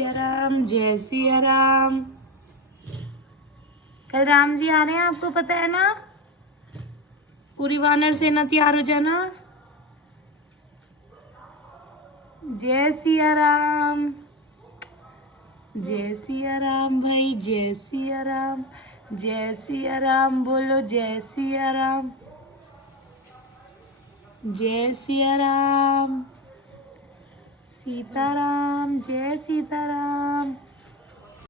सिया राम, जय सिया राम। कल राम जी आ रहे हैं, आपको पता है ना। पूरी वानर सेना तैयार हो जाना। जय सिया राम, जय सिया राम भाई, जय सिया राम, जय सिया राम। बोलो जय सिया राम, जय सिया राम। सीताराम, जय सीताराम।